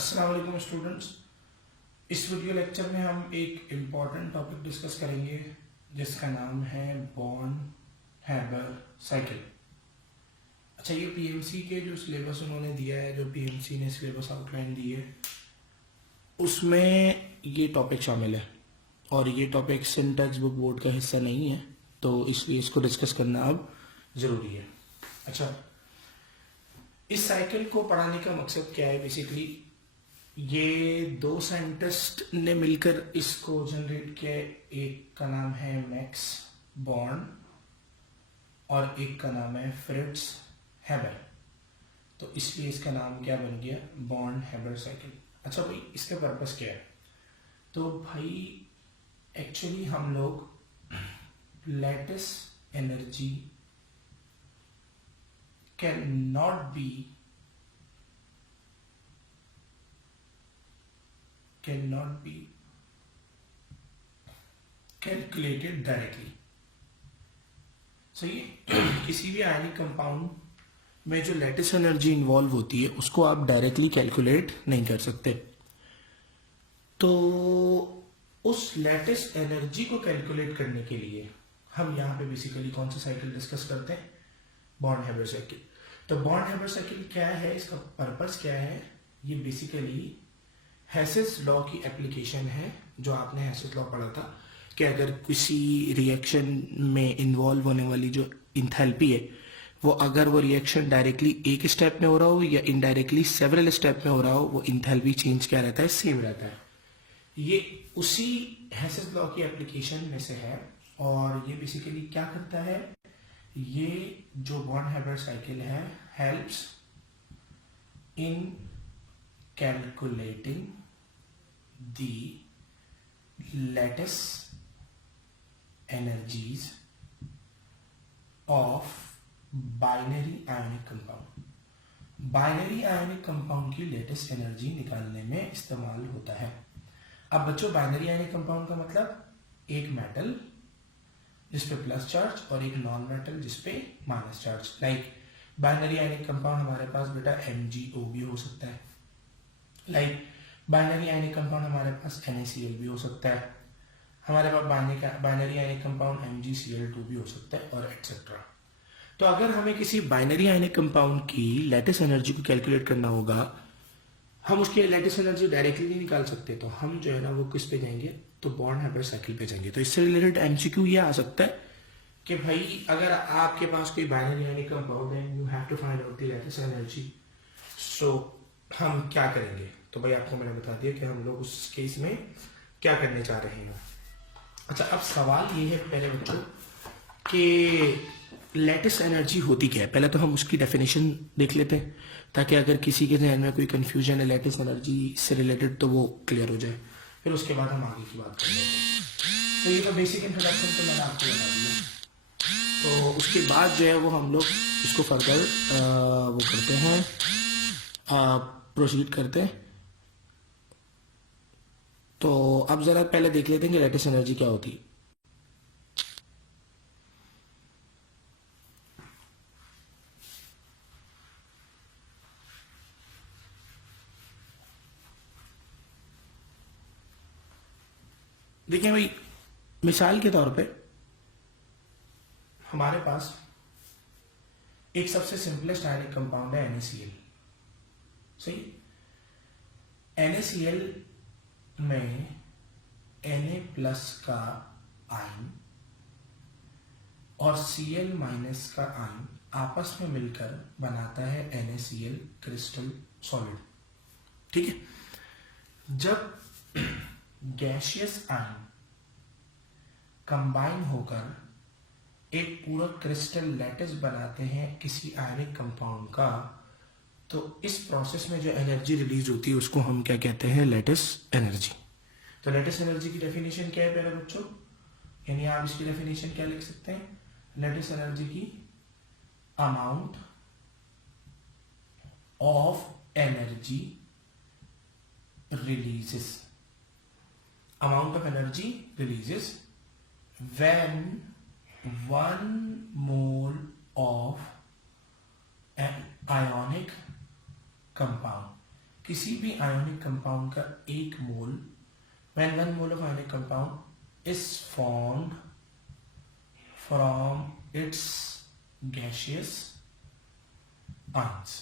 अस्सलाम वालेकुम स्टूडेंट्स। इस वीडियो लेक्चर में हम एक इम्पॉर्टेंट टॉपिक डिस्कस करेंगे जिसका नाम है बॉर्न हैबर साइकिल। अच्छा, ये पीएमसी के जो सिलेबस उन्होंने दिया है, जो पीएमसी ने सिलेबस आउटलाइन दी है, उसमें ये टॉपिक शामिल है और ये टॉपिक सिंटैक्स बुक बोर्ड का हिस्सा नहीं है, तो इसलिए इसको डिस्कस करना अब ज़रूरी है। अच्छा, इस साइकिल को पढ़ाने का मकसद क्या है? बेसिकली ये दो साइंटिस्ट ने मिलकर इसको जनरेट किया। एक का नाम है मैक्स बॉर्न और एक का नाम है फ्रिट्ज हैबर। तो इसलिए इसका नाम क्या बन गया? Born Haber cycle. अच्छा भाई, इसका पर्पस क्या है? तो भाई एक्चुअली हम लोग lattice energy can not be calculated directly। सही है। किसी भी आयनिक कंपाउंड में जो लैटिस एनर्जी इन्वॉल्व होती है उसको आप डायरेक्टली कैलकुलेट नहीं कर सकते। तो उस लैटिस एनर्जी को कैलकुलेट करने के लिए हम यहाँ पे बेसिकली कौन सा साइकिल डिस्कस करते हैं? Born Haber cycle. तो बॉर्न हैबर साइकिल क्या है, इसका पर्पस क्या है? ये बेसिकली हेसेस लॉ की एप्लीकेशन है। जो आपने हेसेस लॉ पढ़ा था कि अगर किसी रिएक्शन में इन्वॉल्व होने वाली जो इंथैल्पी है, वो अगर वो रिएक्शन डायरेक्टली एक स्टेप में हो रहा हो या इनडायरेक्टली सेवरल स्टेप में हो रहा हो, वो इंथैल्पी चेंज क्या रहता है? सेम रहता है। ये उसी हेसेस लॉ की एप्लीकेशन में से है और ये बेसिकली क्या करता है? ये जो बॉर्न हैबर साइकिल है helps in calculating the lattice energies of binary ionic compound। Binary ionic compound की लेटेस्ट एनर्जी निकालने में इस्तेमाल होता है। अब बच्चों, बाइनरी आयनिक कंपाउंड का मतलब एक मेटल जिसपे प्लस चार्ज और एक नॉन मेटल जिसपे minus charge. Like binary ionic compound हमारे पास बेटा MgO भी हो सकता है। लाइक बाइनरी आयनिक कंपाउंड हमारे पास NaCl भी हो सकता है। हमारे पास बाइनरी आयनिक कंपाउंड MgCl2 भी हो सकता है और एटसेट्रा। तो अगर हमें किसी बाइनरी आयनिक कंपाउंड की लैटिस एनर्जी को कैलकुलेट करना होगा, हम उसकी लैटिस एनर्जी डायरेक्टली नहीं निकाल सकते, तो हम जो है ना वो किस पे जाएंगे? तो बॉर्न हैबर साइकिल पे जाएंगे। तो इससे रिलेटेड MCQ ये आ सकता है कि भाई अगर आपके पास कोई बाइनरी आयनिक कंपाउंड है, you have to find out the lattice energy. So हम क्या करेंगे? तो भाई आपको मैंने बता दिया कि हम लोग उस केस में क्या करने जा रहे हैं। अच्छा, अब सवाल ये है पहले बच्चों कि लैटिस एनर्जी होती क्या है। पहले तो हम उसकी डेफिनेशन देख लेते हैं ताकि अगर किसी के जहन में कोई कंफ्यूजन है लैटिस एनर्जी से रिलेटेड तो वो क्लियर हो जाए। फिर उसके बाद हम आगे की बात करेंगे। तो ये तो बेसिक इंट्रोडक्शन तो मैंने आपको बता दिया। तो उसके बाद जो है वो हम लोग इसको फर्दर वो करते हैं, प्रोसीड करते हैं। तो अब जरा पहले देख लेते हैं कि लैटिस एनर्जी क्या होती है। देखिए भाई, मिसाल के तौर पे हमारे पास एक सबसे सिंपलेस्ट आयनिक कंपाउंड है NaCl। सही। NaCl में Na+ का आयन और Cl- का आयन आपस में मिलकर बनाता है NaCl क्रिस्टल सॉलिड। ठीक है। जब गैसियस आयन कंबाइन होकर एक पूरा क्रिस्टल लैटिस बनाते हैं किसी आयनिक कंपाउंड का, तो इस प्रोसेस में जो एनर्जी रिलीज होती है उसको हम क्या कहते हैं? Lattice energy. तो लैटिस एनर्जी की डेफिनेशन क्या है पहले बच्चों? यानी आप इसकी डेफिनेशन क्या लिख सकते हैं? लैटिस एनर्जी की amount of energy releases, amount of energy releases when 1 mole of an ionic compound किसी भी आयोनिक कंपाउंड का एक मोल, when 1 mole of ionic compound is formed from its gaseous ions,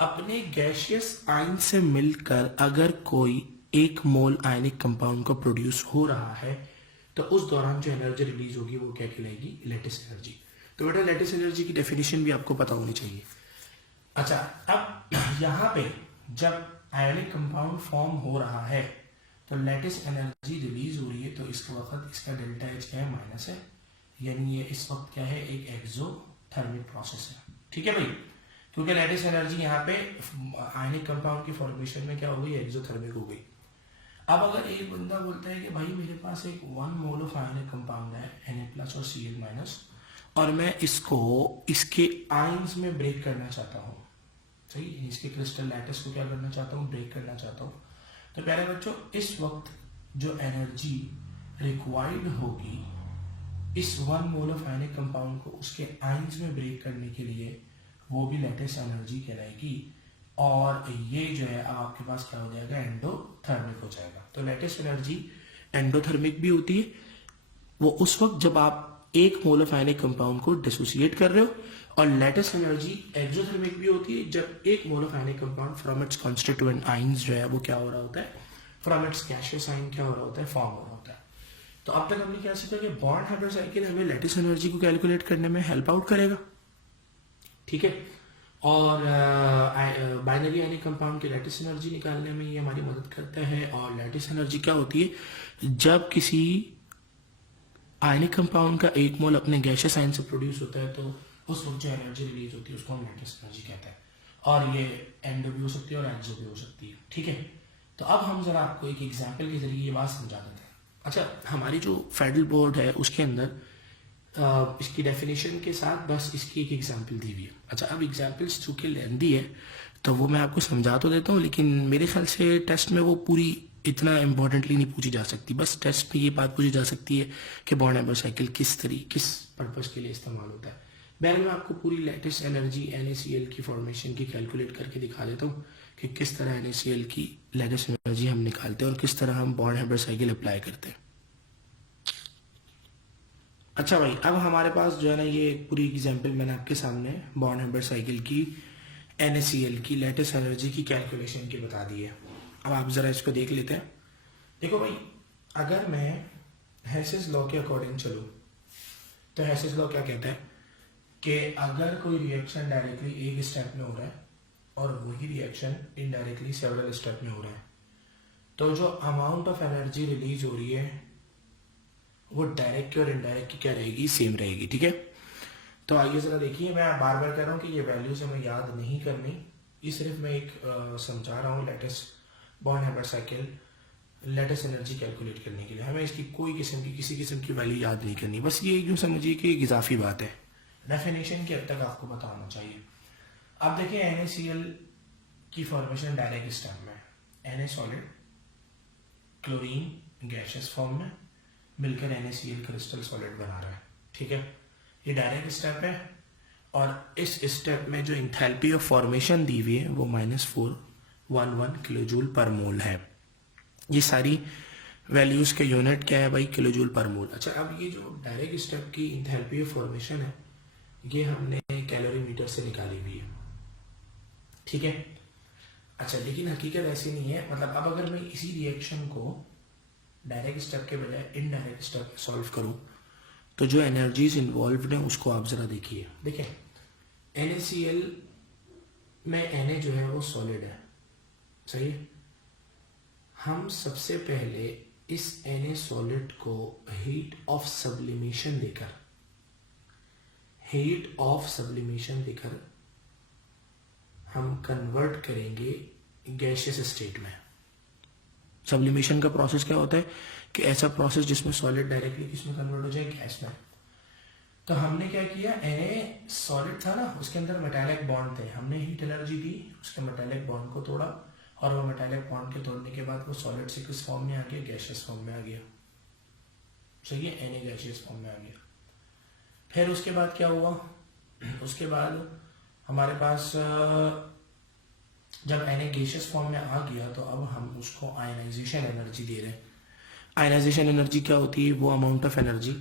अपने गैशियस आयन से मिलकर अगर कोई एक मोल आयनिक कंपाउंड को प्रोड्यूस हो रहा है तो उस दौरान जो एनर्जी रिलीज होगी वो क्या कहलाएगी? Lattice energy. तो बेटा लेटिस एनर्जी की डेफिनेशन भी आपको पता होनी चाहिए। अच्छा, अब यहाँ पे जब आयनिक कंपाउंड फॉर्म हो रहा है तो लेटिस एनर्जी रिलीज हो रही है, तो इस वक्त इसका डेल्टा एच क्या है? माइनस है, यानी ये इस वक्त क्या है? एक एक्सोथर्मिक प्रोसेस है। ठीक है भाई, क्योंकि लेटिस एनर्जी यहाँ पे आयनिक कंपाउंड की फॉर्मेशन में क्या हो गई? एक्सोथर्मिक हो गई। अब अगर एक बंदा बोलता है कि भाई मेरे पास एक 1 मोल ऑफ आयनिक कंपाउंड है Na+ और Cl- और मैं इसको इसके आयंस में ब्रेक करना चाहता हूँ, सही, इसके क्रिस्टल लैटिस को क्या करना चाहता हूँ? ब्रेक करना चाहता हूँ। तो प्यारे बच्चों, इस वक्त जो एनर्जी रिक्वायर्ड होगी इस 1 मोल ऑफ आयनिक कंपाउंड को उसके आयंस में ब्रेक करने के लिए, वो भी लेटिस एनर्जी कहलाएगी। और ये जो है अब आपके पास क्या हो जाएगा? एंडोथर्मिक हो जाएगा। तो लेटिस एनर्जी एंडोथर्मिक भी होती है, वो उस वक्त जब आप एक मोल ऑफ आयनिक कंपाउंड को डिसोसिएट कर रहे हो, और लेटिस एनर्जी एक्सोथर्मिक भी होती है जब एक mole of ionic compound from its constituent ions जो है वो क्या हो रहा होता है? फ्रॉम इट्स गैसियस आयन क्या हो रहा होता है? फॉर्म हो रहा होता है। तो अब तक हमने क्या सीखा कि बॉन्ड हाइड्रो साइकिल हमें लेटिस एनर्जी को कैलकुलेट करने में हेल्प आउट करेगा। ठीक है, और बाइनरी आयनिक कंपाउंड की लेटिस एनर्जी निकालने में ये हमारी मदद करता है। और लेटिस एनर्जी क्या होती है? जब किसी आयनिक कंपाउंड का एक मोल अपने गैसियस आयन से प्रोड्यूस होता है तो उस वक्त जो एनर्जी रिलीज होती है उसको हम लेटिस एनर्जी कहते हैं। और ये एंडो भी हो सकती है और एक्सो भी हो सकती है। ठीक है, तो अब हम जरा आपको एक एग्जाम्पल के जरिए ये बात समझा देते हैं। अच्छा, हमारी जो फेडरल बोर्ड है उसके अंदर इसकी डेफिनेशन के साथ बस इसकी एक एग्जाम्पल दी हुई है। अच्छा, अब एग्जाम्पल्स चूंकि लेंदी है तो वो मैं आपको समझा तो देता हूँ, लेकिन मेरे ख्याल से टेस्ट में वो पूरी इतना इम्पोर्टेंटली नहीं पूछी जा सकती। बस टेस्ट में ये बात पूछी जा सकती है कि बॉन्ड हाइड्रो साइकिल किस पर्पस के लिए इस्तेमाल होता है। मैं आपको पूरी लेटिस एनर्जी NaCl की फॉर्मेशन की कैलकुलेट करके दिखा देता हूँ कि किस तरह NaCl की लेटिस एनर्जी हम निकालते हैं और किस तरह हम बॉन्ड हाइड्रो साइकिल अप्लाई करते हैं। अच्छा भाई, अब हमारे पास जो है ना ये पूरी एग्जाम्पल मैंने आपके सामने बॉन्ड हाइड्रो साइकिल की NaCl की लेटिस एनर्जी की कैलकुलेशन की बता दी है। अब आप जरा इसको देख लेते हैं। देखो भाई, अगर मैं हेसिस लॉ के अकॉर्डिंग चलूं तो हेसिस लॉ क्या कहता है कि अगर कोई रिएक्शन डायरेक्टली एक स्टेप में हो रहा है और वही रिएक्शन इनडायरेक्टली सेवरल स्टेप में हो रहा है, तो जो अमाउंट ऑफ एनर्जी रिलीज हो रही है वो डायरेक्ट की और इनडायरेक्ट की क्या रहेगी? सेम रहेगी। ठीक है, तो आइए जरा देखिए, मैं बार बार कह रहा हूँ कि ये वैल्यूज हमें याद नहीं करनी, ये सिर्फ मैं एक समझा रहा हूँ lattice bond hydro cycle lattice energy calculate करने के लिए। हमें इसकी किसी किस्म की वैल्यू याद नहीं करनी, बस ये यूँ समझिए कि एक इजाफी बात है, डेफिनेशन की हद तक आपको पता होना चाहिए। अब देखिए NaCl की फॉर्मेशन डायरेक्ट स्टेप में, Na solid, chlorine gaseous form में मिलकर NaCl क्रिस्टल सॉलिड बना रहा है। ठीक है, ये डायरेक्ट स्टेप है और इस स्टेप में जो इंथैल्पी ऑफ फॉर्मेशन दी हुई है वो -411 किलोजूल पर मोल है। ये सारी वैल्यूज के यूनिट क्या है भाई? किलोजूल पर मोल। अच्छा, अब ये जो डायरेक्ट स्टेप की इंथैल्पी ऑफ फॉर्मेशन है ये हमने कैलोरीमीटर से निकाली हुई है। ठीक है, अच्छा, लेकिन हकीकत ऐसी नहीं है। मतलब अब अगर मैं इसी रिएक्शन को डायरेक्ट स्टेप के बजाय इनडायरेक्ट स्टेप में सॉल्व करूं तो जो एनर्जीज इन्वॉल्व्ड हैं उसको आप जरा देखिए। देखिए, NaCl में Na जो है वो सॉलिड है, सही है। हम सबसे पहले इस Na सॉलिड को हीट ऑफ सब्लिमेशन देकर हम कन्वर्ट करेंगे गैसियस स्टेट में। सब्लिमेशन का प्रोसेस क्या होता है कि ऐसा प्रोसेस जिसमें सॉलिड डायरेक्टली किसमें कन्वर्ट हो जाए? गैस में। तो हमने क्या किया, Na सॉलिड था ना, उसके अंदर मेटालिक बॉन्ड थे, हमने हीट एनर्जी दी, उसके मेटालिक बॉन्ड को तोड़ा और वो मेटालिक बॉन्ड के तोड़ने के बाद वो सॉलिड से किस फॉर्म में आ गया? गैसियस फॉर्म में आ गया। सही है, Na गैसियस फॉर्म में आ गया। फिर उसके बाद क्या हुआ? उसके बाद हमारे पास जब Na गैसियस फॉर्म में आ गया तो अब हम उसको आयनाइजेशन एनर्जी दे रहे हैं। आयनाइजेशन एनर्जी क्या होती है? वो अमाउंट ऑफ एनर्जी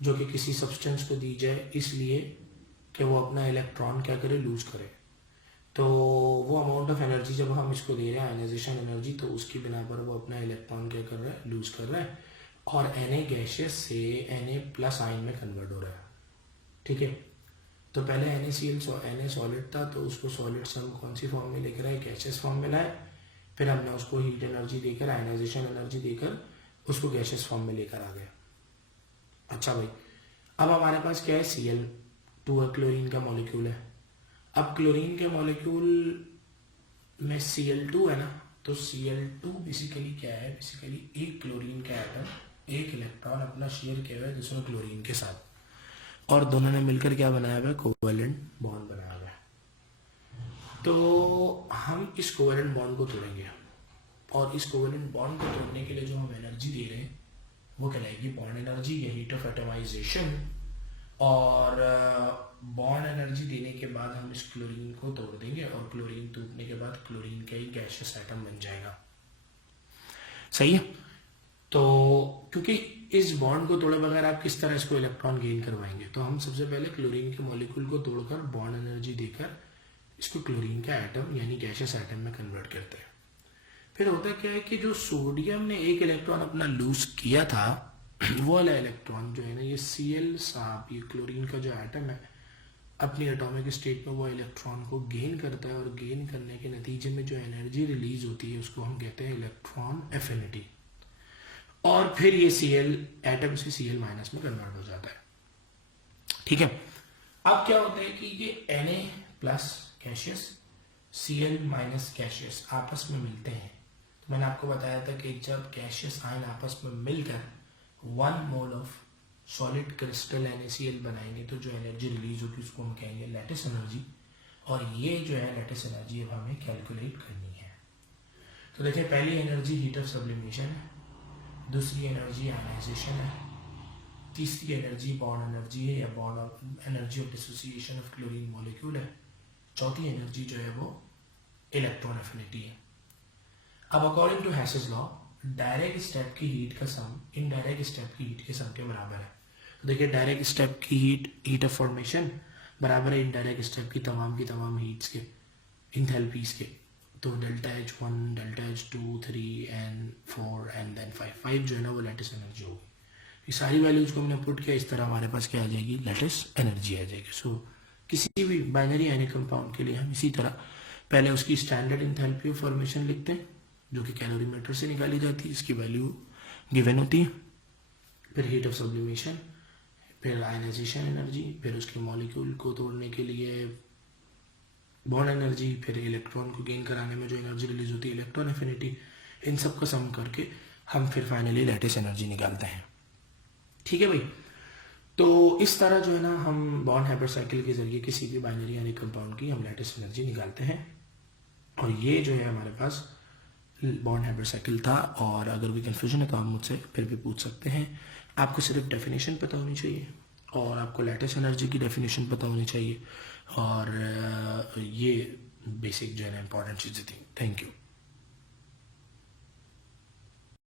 जो कि किसी सब्सटेंस को दी जाए इसलिए कि वो अपना इलेक्ट्रॉन क्या करे, लूज करे। तो वो अमाउंट ऑफ एनर्जी जब हम इसको दे रहे हैं आयनाइजेशन एनर्जी, तो उसकी बिना पर वो अपना इलेक्ट्रॉन क्या कर रहा है, लूज कर रहा है, और Na गैसियस से Na+ आयन में कन्वर्ट हो रहा है। ठीक है, तो पहले Na सॉलिड था, तो उसको सॉलिड से हम कौन सी फॉर्म में लेकर आए, गैसियस फॉर्म में लाए। फिर हमने उसको हीट एनर्जी देकर, आयनाइजेशन एनर्जी देकर उसको गैसियस फॉर्म में लेकर आ गए। अच्छा भाई, अब हमारे पास क्या है, Cl2 क्लोरीन का मॉलिक्यूल है। अब क्लोरीन के मॉलिक्यूल में Cl2 है ना, तो Cl2 बेसिकली क्या है, बेसिकली एक क्लोरीन का एटम एक इलेक्ट्रॉन अपना शेयर किया हुआ है दूसरे क्लोरीन के साथ, और दोनों ने मिलकर क्या बनाया हुआ है, कोवेलेंट बॉन्ड बनाया हुआ है। तो हम इस कोवेलेंट बॉन्ड को तोड़ेंगे, और इस कोवेलेंट बॉन्ड को तोड़ने के लिए जो हम एनर्जी दे रहे हैं वो कहलाएगी बॉन्ड एनर्जी या हीट ऑफ एटमाइजेशन। और बॉन्ड एनर्जी देने के बाद हम इस क्लोरीन को तोड़ देंगे, और क्लोरीन टूटने के बाद क्लोरीन का ही गैसियस एटम बन जाएगा। सही है। तो क्योंकि इस बॉन्ड को तोड़े बगैर आप किस तरह इसको इलेक्ट्रॉन गेन करवाएंगे, तो हम सबसे पहले क्लोरीन के मॉलिक्यूल को तोड़कर बॉन्ड एनर्जी देकर इसको क्लोरीन का एटम यानी गैसियस एटम में कन्वर्ट करते हैं। फिर होता क्या है कि जो सोडियम ने एक इलेक्ट्रॉन अपना लूज किया था, वो वाला इलेक्ट्रॉन जो है ना, ये Cl साहब, ये क्लोरीन का जो एटम है, अपनी एटॉमिक स्टेट में वो इलेक्ट्रॉन को गेन करता है, और गेन करने के नतीजे में जो एनर्जी रिलीज होती है उसको हम कहते हैं इलेक्ट्रॉन एफिनिटी। और फिर ये Cl एटम से Cl- में कन्वर्ट हो जाता है। ठीक है, अब क्या होता है कि ये Na+ गैसियस Cl- गैसियस आपस में मिलते हैं। तो मैंने आपको बताया था कि जब गैसियस आयन आपस में मिलकर 1 mole of solid crystal NaCl बनाएंगे, तो जो एनर्जी रिलीज होगी उसको हम कहेंगे लैटिस एनर्जी। और ये जो है लैटिस एनर्जी अब हमें कैलकुलेट करनी है। तो देखिए, पहली एनर्जी हीट ऑफ सब्लिमेशन है, दूसरी एनर्जी आयनाइजेशन है, तीसरी एनर्जी बॉन्ड एनर्जी है या bond energy of dissociation of chlorine molecule है, चौथी एनर्जी जो है वो इलेक्ट्रॉन एफिनिटी है। अब according to Hess's law, direct step की हीट का सम इनडायरेक्ट स्टेप की हीट के सम के बराबर है। तो देखिए, डायरेक्ट स्टेप की हीट ऑफ फॉर्मेशन बराबर है इनडायरेक्ट स्टेप की तमाम हीट्स के, इंथैल्पीज के। तो ΔH1, ΔH2, 3 and 4 and then 5 जो है ना वो लैटिस एनर्जी होगी। ये सारी वैल्यूज को हमने पुट किया, इस तरह हमारे पास क्या आ जाएगी, लैटिस एनर्जी आ जाएगी। सो किसी भी बाइनरी आयनिक कंपाउंड के लिए हम इसी तरह पहले उसकी स्टैंडर्ड इंथैल्पी ऑफ फॉर्मेशन लिखते हैं, जो कि कैलोरीमीटर से निकाली जाती है, इसकी वैल्यू गिवन होती है। फिर हीट ऑफ सब्लिमेशन, फिर आयनाइजेशन एनर्जी, फिर उसके मॉलिक्यूल को तोड़ने के लिए बॉन्ड एनर्जी, फिर इलेक्ट्रॉन को गेन कराने में जो एनर्जी रिलीज होती है इलेक्ट्रॉन एफिनिटी। इन सब का सम करके हम फिर फाइनली लैटिस एनर्जी निकालते हैं। ठीक है भाई, तो इस तरह जो है ना हम बॉन्ड हाइब्रिड साइकिल के जरिए किसी भी बाइनरी यानी कंपाउंड की हम लैटिस एनर्जी निकालते हैं। और ये जो है हमारे पास बॉन्ड हाइब्रिड साइकिल था। और अगर कोई कन्फ्यूजन है तो आप मुझसे फिर भी पूछ सकते हैं। आपको सिर्फ डेफिनेशन पता होनी चाहिए, और आपको लैटिस एनर्जी की डेफिनेशन पता होनी चाहिए, और ये बेसिक जो है ना इंपॉर्टेंट चीज़ें थी। Thank you.